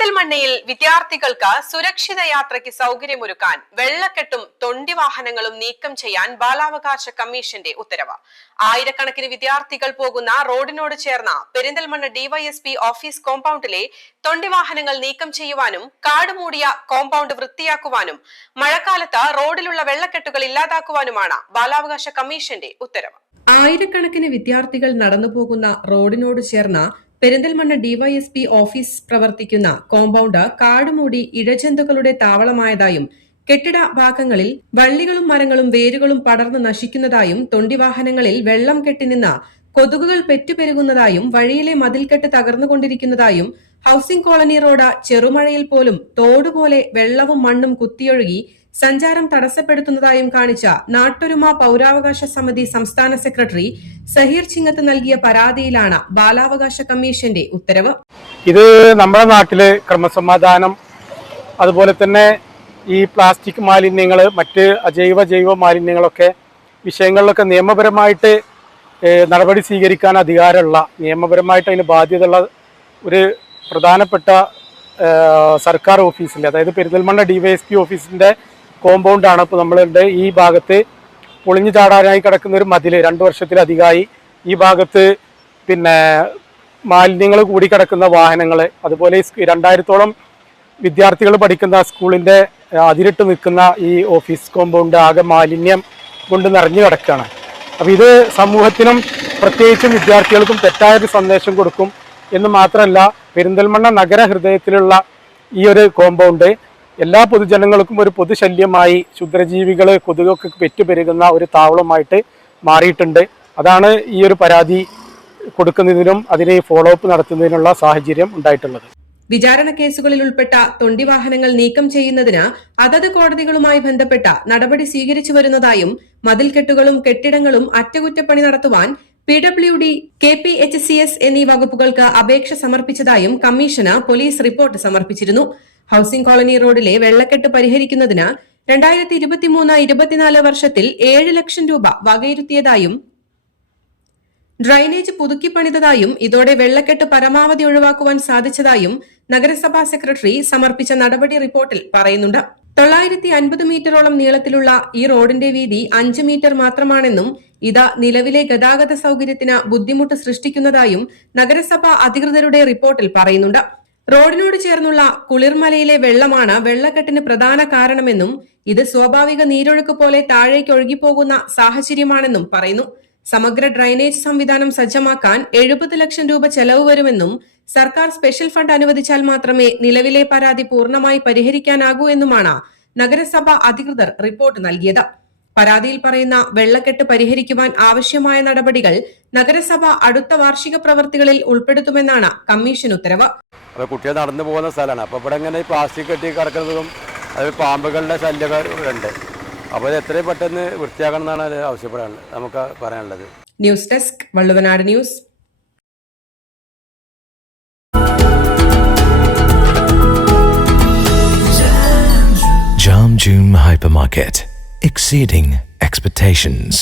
പെരിന്തൽമണ്ണയിൽ വിദ്യാർത്ഥികൾക്ക് സുരക്ഷിത യാത്രയ്ക്ക് സൗകര്യമൊരുക്കാൻ വെള്ളക്കെട്ടും തൊണ്ടി വാഹനങ്ങളും നീക്കം ചെയ്യാൻ ബാലാവകാശ കമ്മീഷന്റെ ഉത്തരവ്. ആയിരക്കണക്കിന് വിദ്യാർത്ഥികൾ പോകുന്ന റോഡിനോട് ചേർന്ന പെരിന്തൽമണ്ണ ഡിവൈഎസ്പി ഓഫീസ് കോമ്പൗണ്ടിലെ തൊണ്ടി വാഹനങ്ങൾ നീക്കം ചെയ്യുവാനും കാടുമൂടിയ കോമ്പൗണ്ട് വൃത്തിയാക്കുവാനും മഴക്കാലത്ത് റോഡിലുള്ള വെള്ളക്കെട്ടുകൾ ഇല്ലാതാക്കുവാനുമാണ് ബാലാവകാശ കമ്മീഷന്റെ ഉത്തരവ്. ആയിരക്കണക്കിന് വിദ്യാർത്ഥികൾ നടന്നു പോകുന്ന റോഡിനോട് ചേർന്ന പെരിന്തൽമണ്ണ ഡിവൈഎസ്പി ഓഫീസ് പ്രവർത്തിക്കുന്ന കോമ്പൌണ്ട് കാടുമൂടി ഇഴജന്തുക്കളുടെ താവളമായതായും കെട്ടിട ഭാഗങ്ങളിൽ വള്ളികളും മരങ്ങളും വേരുകളും പടർന്ന് നശിക്കുന്നതായും തൊണ്ടിവാഹനങ്ങളിൽ വെള്ളം കെട്ടിനിന്ന കൊതുകുകൾ പെറ്റുപെരുകുന്നതായും വഴിയിലെ മതിൽക്കെട്ട് തകർന്നുകൊണ്ടിരിക്കുന്നതായും ഹൌസിംഗ് കോളനി റോഡ് ചെറുമഴയിൽ പോലും തോടുപോലെ വെള്ളവും മണ്ണും കുത്തിയൊഴുകി സഞ്ചാരം തടസ്സപ്പെടുത്തുന്നതായും കാണിച്ച നാട്ടൊരുമ പൌരാവകാശ സമിതി സംസ്ഥാന സെക്രട്ടറി സഹീർ ചിങ്ങത്ത് നൽകിയ പരാതിയിലാണ് ബാലാവകാശ കമ്മീഷന്റെ ഉത്തരവ്. ഇത് നമ്മുടെ നാട്ടിലെ ക്രമസമാധാനം അതുപോലെ തന്നെ ഈ പ്ലാസ്റ്റിക് മാലിന്യങ്ങൾ മറ്റ് അജൈവ ജൈവ മാലിന്യങ്ങളൊക്കെ വിഷയങ്ങളിലൊക്കെ നിയമപരമായിട്ട് നടപടി സ്വീകരിക്കാൻ അധികാരമുള്ള നിയമപരമായിട്ട് അതിന് ബാധ്യതയുള്ള ഒരു പ്രധാനപ്പെട്ട സർക്കാർ ഓഫീസിൽ അതായത് Perinthalmanna D Y S P ഓഫീസിന്റെ കോമ്പൗണ്ടാണ് ഇപ്പോൾ നമ്മളുടെ ഈ ഭാഗത്ത് പൊളിഞ്ഞു ചാടാനായി കിടക്കുന്ന ഒരു മതിൽ രണ്ട് വർഷത്തിലധികമായി ഈ ഭാഗത്ത് പിന്നെ മാലിന്യങ്ങൾ കൂടി കിടക്കുന്ന വാഹനങ്ങൾ അതുപോലെ രണ്ടായിരത്തോളം വിദ്യാർത്ഥികൾ പഠിക്കുന്ന സ്കൂളിന്റെ അതിരിട്ട് നിൽക്കുന്ന ഈ ഓഫീസ് കോമ്പൗണ്ട് ആകെ മാലിന്യം കൊണ്ട് നിറഞ്ഞു കിടക്കുകയാണ്. അപ്പോൾ ഇത് സമൂഹത്തിനും പ്രത്യേകിച്ചും വിദ്യാർത്ഥികൾക്കും തെറ്റായൊരു സന്ദേശം കൊടുക്കും എന്ന് മാത്രമല്ല പെരിന്തൽമണ്ണ നഗര ഹൃദയത്തിലുള്ള ഈ ഒരു കോമ്പൗണ്ട് എല്ലാ പൊതുജനങ്ങൾക്കും ഒരു പൊതുശല്യമായി ക്ഷുദ്രജീവികൾ കൊതുകൊക്കെ പെറ്റുപെരുകുന്ന ഒരു താവളമായിട്ട് മാറിയിട്ടുണ്ട്. അതാണ് ഈ ഒരു പരാതി കൊടുക്കുന്നതിനും അതിനെ ഫോളോ അപ്പ് നടത്തുന്നതിനുള്ള സാഹചര്യം ഉണ്ടായിട്ടുള്ളത്. വിചാരണ കേസുകളിൽ ഉൾപ്പെട്ട തൊണ്ടി വാഹനങ്ങൾ നീക്കം ചെയ്യുന്നതിന് അതത് കോടതികളുമായി ബന്ധപ്പെട്ട നടപടി സ്വീകരിച്ചു വരുന്നതായും മതിൽക്കെട്ടുകളും കെട്ടിടങ്ങളും അറ്റകുറ്റപ്പണി നടത്തുവാൻ P W D K P H C S എന്നീ വകുപ്പുകൾക്ക് അപേക്ഷ സമർപ്പിച്ചതായും കമ്മീഷന് പോലീസ് റിപ്പോർട്ട് സമർപ്പിച്ചിരുന്നു. ഹൌസിംഗ് കോളനി റോഡിലെ വെള്ളക്കെട്ട് പരിഹരിക്കുന്നതിന് രണ്ടായിരത്തി ഇരുപത്തിമൂന്ന് ഇരുപത്തിനാല് വർഷത്തിൽ ഏഴ് ലക്ഷം രൂപ വകയിരുത്തിയതായും ഡ്രൈനേജ് പുതുക്കിപ്പണിതതായും ഇതോടെ വെള്ളക്കെട്ട് പരമാവധി ഒഴിവാക്കുവാൻ സാധിച്ചതായും നഗരസഭാ സെക്രട്ടറി സമർപ്പിച്ച നടപടി റിപ്പോർട്ടിൽ പറയുന്നുണ്ട്. തൊള്ളായിരത്തി അൻപത് മീറ്ററോളം നീളത്തിലുള്ള ഈ റോഡിന്റെ വീതി അഞ്ച് മീറ്റർ മാത്രമാണെന്നും ഇത് നിലവിലെ ഗതാഗത സൗകര്യത്തിന് ബുദ്ധിമുട്ട് സൃഷ്ടിക്കുന്നതായും നഗരസഭാ അധികൃതരുടെ റിപ്പോർട്ടിൽ പറയുന്നുണ്ട്. റോഡിനോട് ചേർന്നുള്ള കുളിർമലയിലെ വെള്ളമാണ് വെള്ളക്കെട്ടിന് പ്രധാന കാരണമെന്നും ഇത് സ്വാഭാവിക നീരൊഴുക്ക് പോലെ താഴേക്ക് ഒഴുകിപ്പോകുന്ന സാഹചര്യമാണെന്നും പറയുന്നു. സമഗ്ര ഡ്രൈനേജ് സംവിധാനം സജ്ജമാക്കാൻ എഴുപത് ലക്ഷം രൂപ ചെലവ് വരുമെന്നും സർക്കാർ സ്പെഷ്യൽ ഫണ്ട് അനുവദിച്ചാൽ മാത്രമേ നിലവിലെ പരാതി പൂർണമായി പരിഹരിക്കാനാകൂ എന്നുമാണ് നഗരസഭ അധികൃതർ റിപ്പോർട്ട് നൽകിയത്. പരാതിയിൽ പറയുന്ന വെള്ളക്കെട്ട് പരിഹരിക്കുവാൻ ആവശ്യമായ നടപടികൾ നഗരസഭ അടുത്ത വാർഷിക പ്രവൃത്തികളിൽ ഉൾപ്പെടുത്തുമെന്നാണ് കമ്മീഷൻ ഉത്തരവ്. അപ്പോൾ കുട്ടികൾ നടന്നു പോകുന്ന സ്ഥലമാണ്. അപ്പോൾ ഇവിടെ ഇങ്ങനെ പ്ലാസ്റ്റിക് കെട്ടി കിടക്കുന്നതും അത് പാമ്പുകളുടെ ശല്യങ്ങളുണ്ട് ഉണ്ട്. അപ്പോൾ ഇത് എത്രയും പെട്ടെന്ന് വൃത്തിയാക്കണം എന്നാണ് അത് ആവശ്യപ്പെടാനുള്ളത് നമുക്ക് പറയാനുള്ളത്. News desk Valluvanad news Jam June Hypermarket, exceeding expectations.